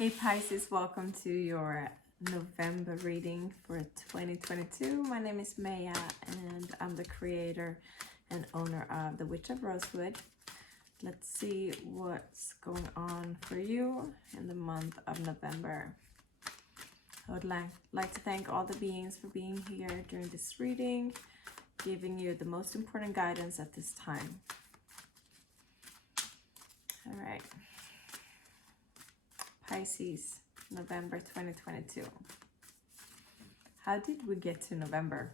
Hey Pisces, welcome to your November reading for 2022. My name is Maya and I'm the creator and owner of The Witch of Rosewood. Let's see what's going on for you in the month of November. I would like to thank all the beings for being here during this reading, giving you the most important guidance at this time. All right. Pisces, November 2022. How did we get to November?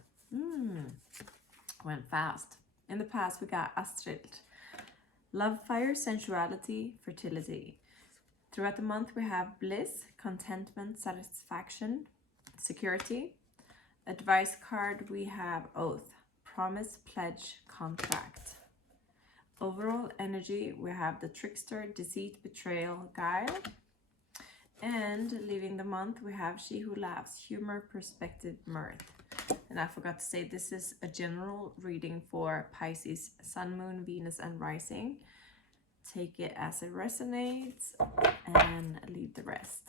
Went fast. In the past, we got Astrid. Love, fire, sensuality, fertility. Throughout the month, we have bliss, contentment, satisfaction, security. Advice card, we have oath, promise, pledge, contract. Overall energy, we have the trickster, deceit, betrayal, guile. And leaving the month, we have she who laughs, humor, perspective, mirth. And I forgot to say, this is a general reading for Pisces, Sun, Moon, Venus, and Rising. Take it as it resonates and leave the rest.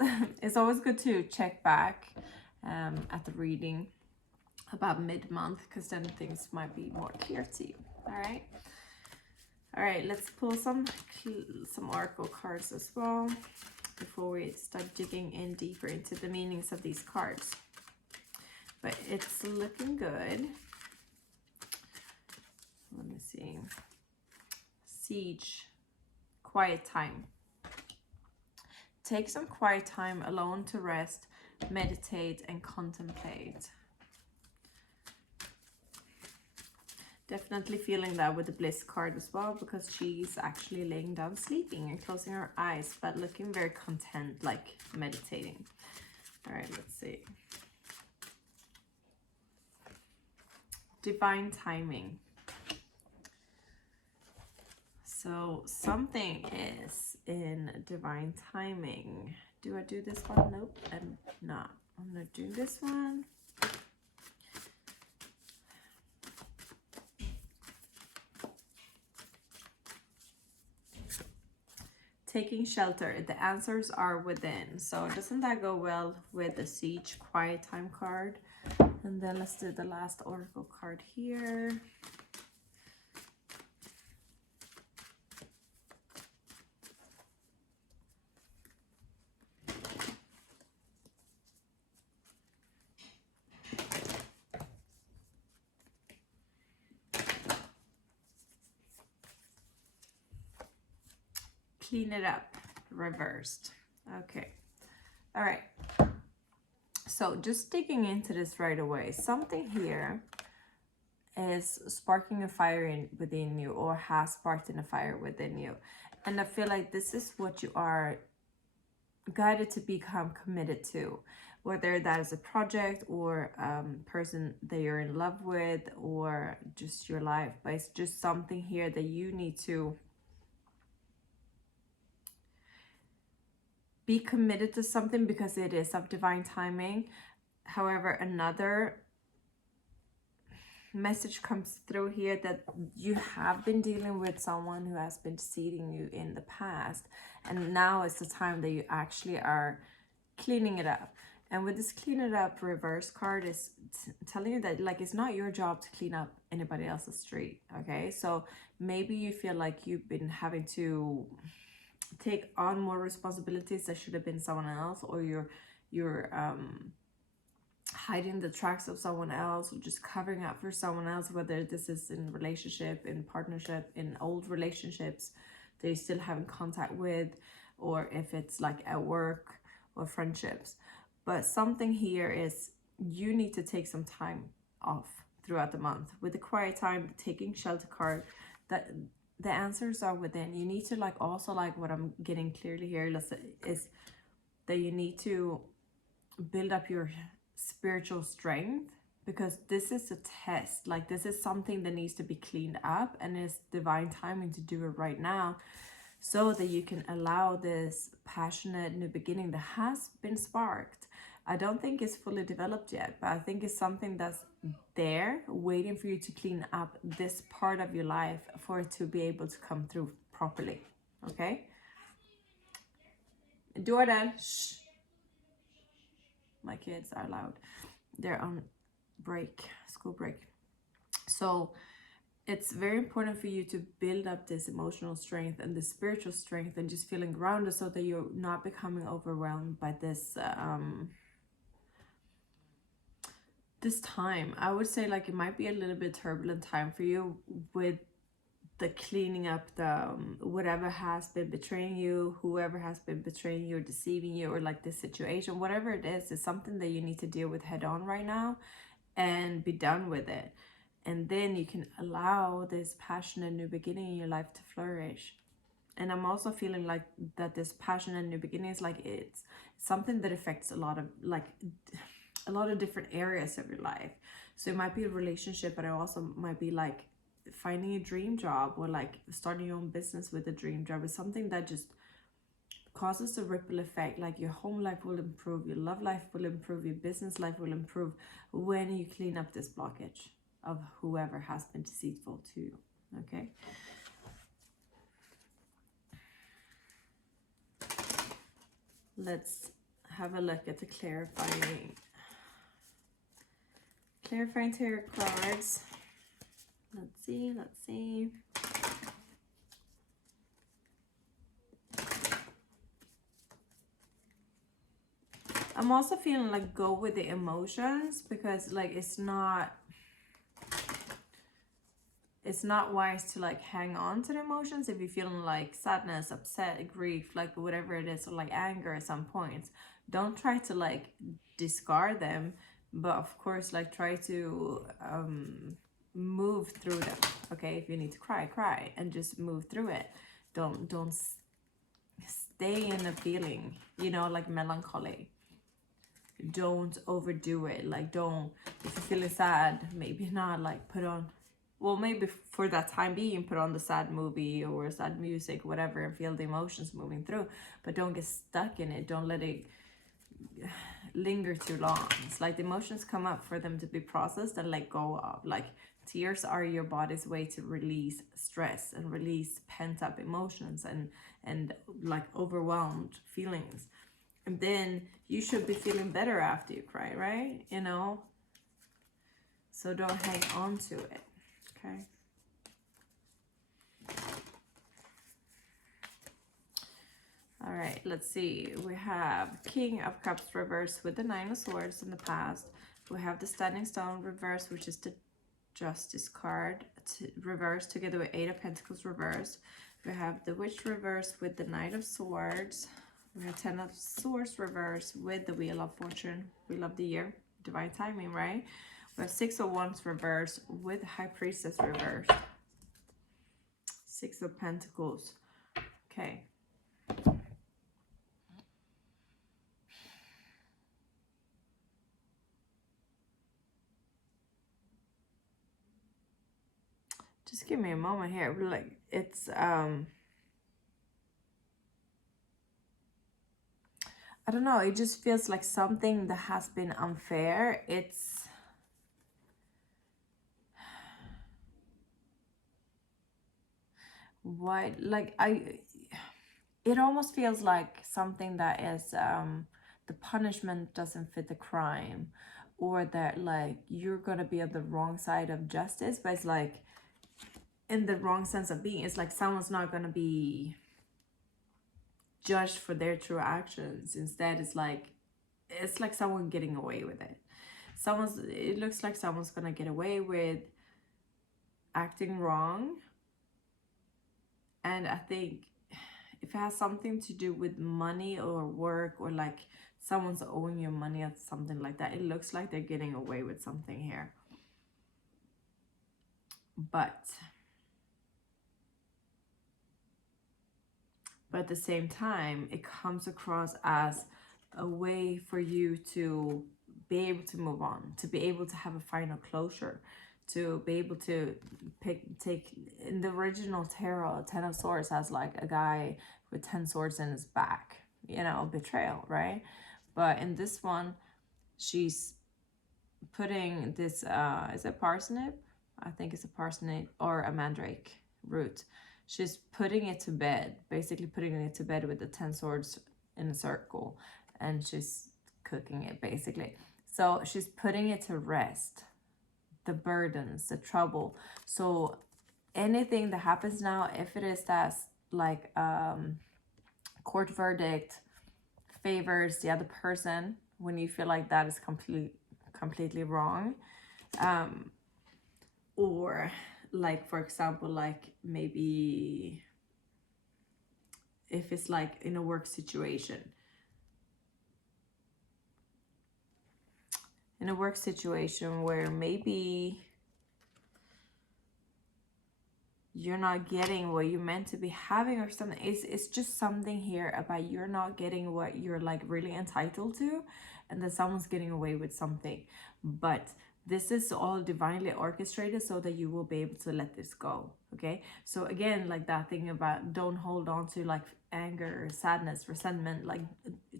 It's always good to check back at the reading about mid-month, because then things might be more clear to you. All right, let's pull some oracle cards as well before we start digging in deeper into the meanings of these cards. But it's looking good. Let me see. Siege, quiet time. Take some quiet time alone to rest, meditate, and contemplate. Definitely feeling that with the bliss card as well, because she's actually laying down sleeping and closing her eyes, but looking very content, like meditating. All right, let's see. Divine timing. So something is in divine timing. Do I do this one? Nope, I'm not. I'm not doing this one. Taking shelter, the answers are within. So doesn't that go well with the siege quiet time card? And then let's do the last oracle card here. Clean it up, reversed. Okay. All right. So just digging into this right away, something here is sparking a fire within you, or has sparked in a fire within you. And I feel like this is what you are guided to become committed to, whether that is a project or person that you're in love with, or just your life. But it's just something here that you need to be committed to, something because it is of divine timing. However, another message comes through here that you have been dealing with someone who has been deceiving you in the past, and now is the time that you actually are cleaning it up. And with this clean it up reverse card is telling you that, like, it's not your job to clean up anybody else's street. Okay, so maybe you feel like you've been having to take on more responsibilities that should have been someone else, or you're hiding the tracks of someone else, or just covering up for someone else, whether this is in relationship, in partnership, in old relationships that you still have in contact with, or if it's like at work or friendships. But something here is you need to take some time off throughout the month. With the quiet time, taking shelter card, that the answers are within. You need to, like, also, like, what I'm getting clearly here is that you need to build up your spiritual strength, because this is a test. Like, this is something that needs to be cleaned up, and it's divine timing to do it right now, so that you can allow this passionate new beginning that has been sparked. I don't think it's fully developed yet, but I think it's something that's there waiting for you to clean up this part of your life for it to be able to come through properly. Okay, Jordan, shh. My kids are loud. They're on break, school break. So it's very important for you to build up this emotional strength and the spiritual strength and just feeling grounded so that you're not becoming overwhelmed by this time. I would say like it might be a little bit turbulent time for you with the cleaning up the whatever has been betraying you, whoever has been betraying you or deceiving you, or like this situation, whatever it is something that you need to deal with head on right now and be done with it. And then you can allow this passionate new beginning in your life to flourish. And I'm also feeling like that this passionate new beginning is like it's something that affects a lot of different areas of your life. So it might be a relationship, but it also might be like finding a dream job or like starting your own business with a dream job. Is something that just causes a ripple effect. Like your home life will improve, your love life will improve, your business life will improve when you clean up this blockage of whoever has been deceitful to you. Okay, let's have a look at the clarifying tarot cards. Let's see. I'm also feeling like go with the emotions, because like it's not wise to like hang on to the emotions if you're feeling like sadness, upset, grief, like whatever it is, or like anger at some points. Don't try to like discard them, but of course like try to move through them. Okay, if you need to cry and just move through it. Don't stay in a feeling, you know, like melancholy. Don't overdo it. Like don't, if you're feeling sad, maybe not like put on, well, maybe for that time being, put on the sad movie or sad music, whatever, and feel the emotions moving through. But don't get stuck in it. Don't let it linger too long. It's like the emotions come up for them to be processed and let go of. Like tears are your body's way to release stress and release pent-up emotions and like overwhelmed feelings. And then you should be feeling better after you cry, right? You know, so don't hang on to it. Okay. All right, let's see. We have King of Cups reversed with the Nine of Swords in the past. We have the Standing Stone reversed, which is the Justice card, reversed together with Eight of Pentacles reversed. We have the Witch reversed with the Knight of Swords. We have 10 of Swords reversed with the Wheel of Fortune, Wheel of the Year, divine timing, right? We have 6 of Wands reversed with High Priestess reversed. 6 of Pentacles. Okay. Just give me a moment here. Like it's I don't know, it just feels like something that has been unfair. It's what, like it almost feels like something that is the punishment doesn't fit the crime, or that like you're gonna be on the wrong side of justice, but it's like in the wrong sense of being. It's like someone's not gonna be judged for their true actions. Instead, it's like someone getting away with it. It looks like someone's gonna get away with acting wrong. And I think if it has something to do with money or work, or like someone's owing you money or something like that, it looks like they're getting away with something here. But at the same time, it comes across as a way for you to be able to move on, to be able to have a final closure, to be able to take in the original tarot, 10 of Swords has like a guy with 10 swords in his back, you know, betrayal, right? But in this one, she's putting this is it parsnip? I think it's a parsnip or a mandrake root. She's putting it to bed, basically putting it to bed with the 10 swords in a circle, and she's cooking it basically. So she's putting it to rest, the burdens, the trouble. So anything that happens now, if it is that like court verdict favors the other person, when you feel like that is completely wrong, or like, for example, like maybe if it's like in a work situation, where maybe you're not getting what you're meant to be having or something. It's just something here about you're not getting what you're like really entitled to, and that someone's getting away with something. But this is all divinely orchestrated so that you will be able to let this go. Okay, so again, like that thing about don't hold on to like anger, sadness, resentment. Like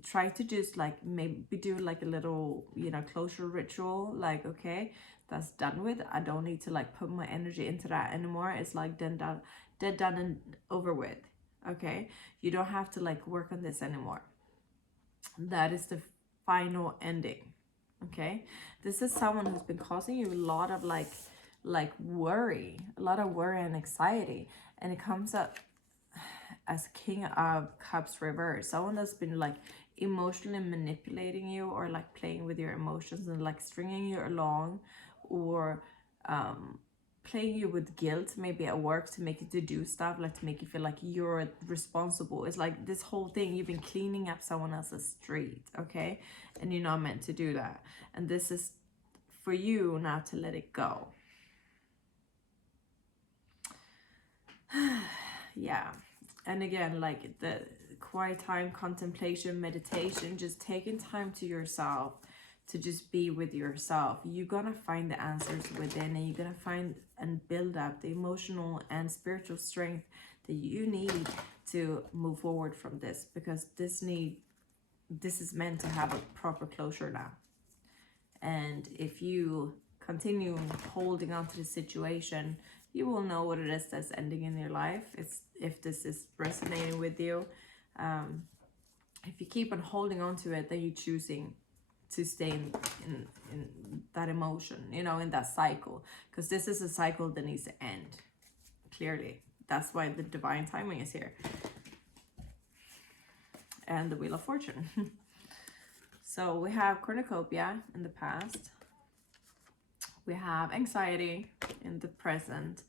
try to just like maybe do like a little, you know, closure ritual. Like, okay, that's done with. I don't need to like put my energy into that anymore. It's like dead done and over with. Okay, you don't have to like work on this anymore. That is the final ending. Okay, this is someone who's been causing you a lot of like worry, a lot of worry and anxiety, and it comes up as King of Cups reverse. Someone that's been like emotionally manipulating you, or like playing with your emotions and like stringing you along, or playing you with guilt, maybe at work, to make you to do stuff, like to make you feel like you're responsible. It's like this whole thing, you've been cleaning up someone else's street, okay? And you're not meant to do that. And this is for you now to let it go. Yeah. And again, like the quiet time, contemplation, meditation, just taking time to yourself, to just be with yourself. You're gonna find the answers within, and you're gonna find and build up the emotional and spiritual strength that you need to move forward from this, because this is meant to have a proper closure now. And if you continue holding on to the situation, you will know what it is that's ending in your life. It's if this is resonating with you. If you keep on holding on to it, then you're choosing to stay in that emotion, you know, in that cycle, because this is a cycle that needs to end. Clearly, that's why the divine timing is here, and the Wheel of Fortune. So we have cornucopia in the past, we have anxiety in the present,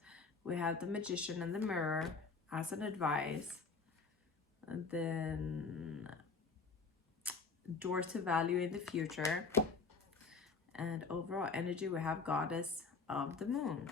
we have the Magician and the Mirror as an advice, and then door to value in the future, and overall energy we have Goddess of the Moon.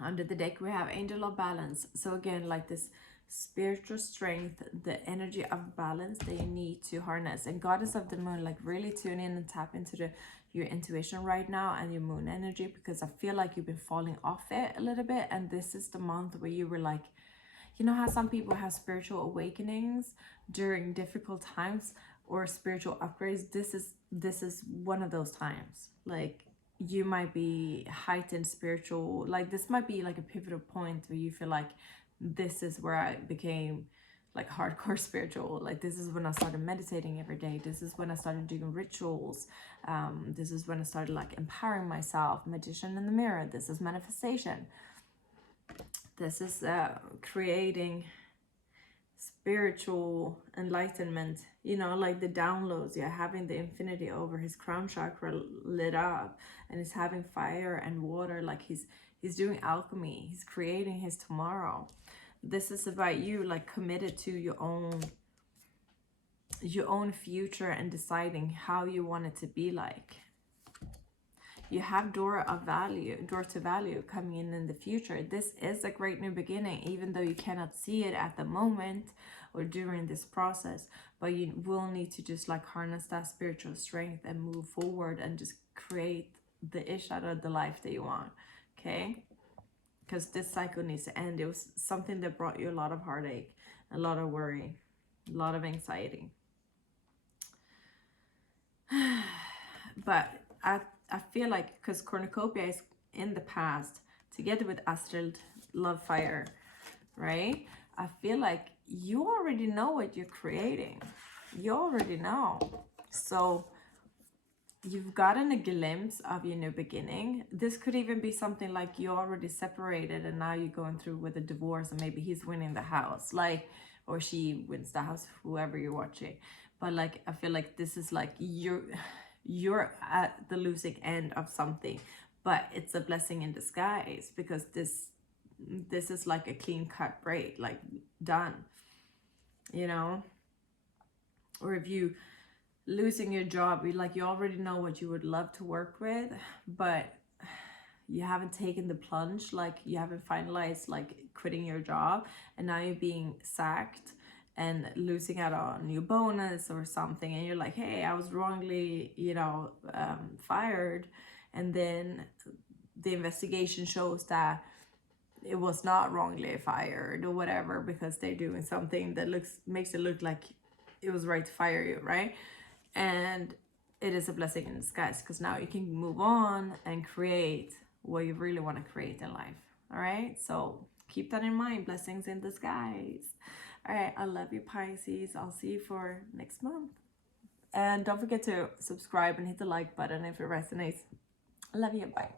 Under the deck we have Angel of Balance. So again, like this spiritual strength, the energy of balance that you need to harness. And Goddess of the Moon, like really tune in and tap into your intuition right now and your moon energy, because I feel like you've been falling off it a little bit, and this is the month where you were like, you know how some people have spiritual awakenings during difficult times, or spiritual upgrades? This is one of those times. Like you might be heightened spiritual, like this might be like a pivotal point where you feel like this is where I became like hardcore spiritual. Like this is when I started meditating every day. This is when I started doing rituals. This is when I started like empowering myself. Magician in the Mirror. This is manifestation. This is creating spiritual enlightenment, you know, like the downloads. Yeah, having the infinity over his crown chakra lit up, and he's having fire and water, like he's doing alchemy, he's creating his tomorrow. This is about you like committed to your own future and deciding how you want it to be like. You have door to value coming in the future. This is a great new beginning, even though you cannot see it at the moment or during this process. But you will need to just like harness that spiritual strength and move forward and just create the ish out of the life that you want. Okay? Because this cycle needs to end. It was something that brought you a lot of heartache, a lot of worry, a lot of anxiety. But I feel like, because cornucopia is in the past, together with Astrid, love, fire, right? I feel like you already know what you're creating. You already know. So you've gotten a glimpse of your new beginning. This could even be something like you already separated and now you're going through with a divorce, and maybe he's winning the house, like, or she wins the house, whoever you're watching. But like, I feel like this is like you're at the losing end of something, but it's a blessing in disguise, because this is like a clean cut break, like done, you know. Or if you losing your job, you already know what you would love to work with, but you haven't taken the plunge, like you haven't finalized like quitting your job, and now you're being sacked and losing out on your bonus or something, and you're like, hey, I was wrongly, fired, and then the investigation shows that it was not wrongly fired or whatever, because they're doing something that makes it look like it was right to fire you, right? And it is a blessing in disguise, because now you can move on and create what you really want to create in life. All right, so keep that in mind. Blessings in disguise. All right, I love you, Pisces. I'll see you for next month, and don't forget to subscribe and hit the like button if it resonates. I love you. Bye.